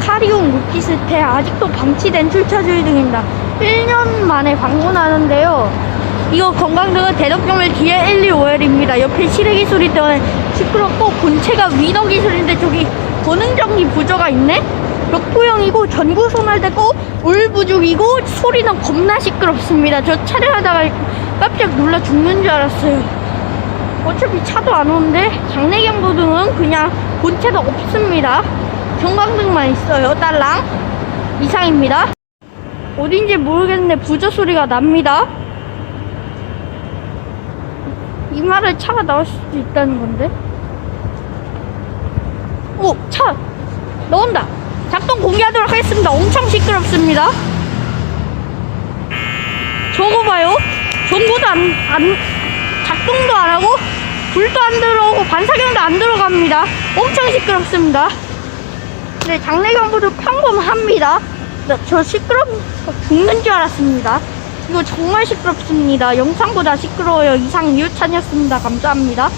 카리움 루키스테 아직도 방치된 출처주의 등입니다. 1년 만에 방문하는데요. 이거 건강등은 대덕경을 뒤에 1, 2, 5L입니다. 옆에 시래기 소리 때문에 시끄럽고 본체가 위너 기술인데 저기 권능정리 부저가 있네? 벽보형이고 전구 소말되고 울부족이고 소리는 겁나 시끄럽습니다. 저 촬영하다가 깜짝 놀라 죽는 줄 알았어요. 어차피 차도 안 오는데 장내경보등은 그냥 본체도 없습니다. 경광등만 있어요. 딸랑 이상입니다. 어딘지 모르겠는데 부저 소리가 납니다. 이 말을 차가 나올 수도 있다는 건데. 오, 차 나온다. 작동 공개하도록 하겠습니다. 엄청 시끄럽습니다. 저거 봐요. 전구도 안, 안, 작동도 안 하고, 불도 안 들어오고, 반사경도 안 들어갑니다. 엄청 시끄럽습니다. 네, 장내경보도 평범합니다. 나- 저 시끄러워 죽는 줄 알았습니다. 이거 정말 시끄럽습니다. 영상보다 시끄러워요. 이상 이유찬이었습니다. 감사합니다.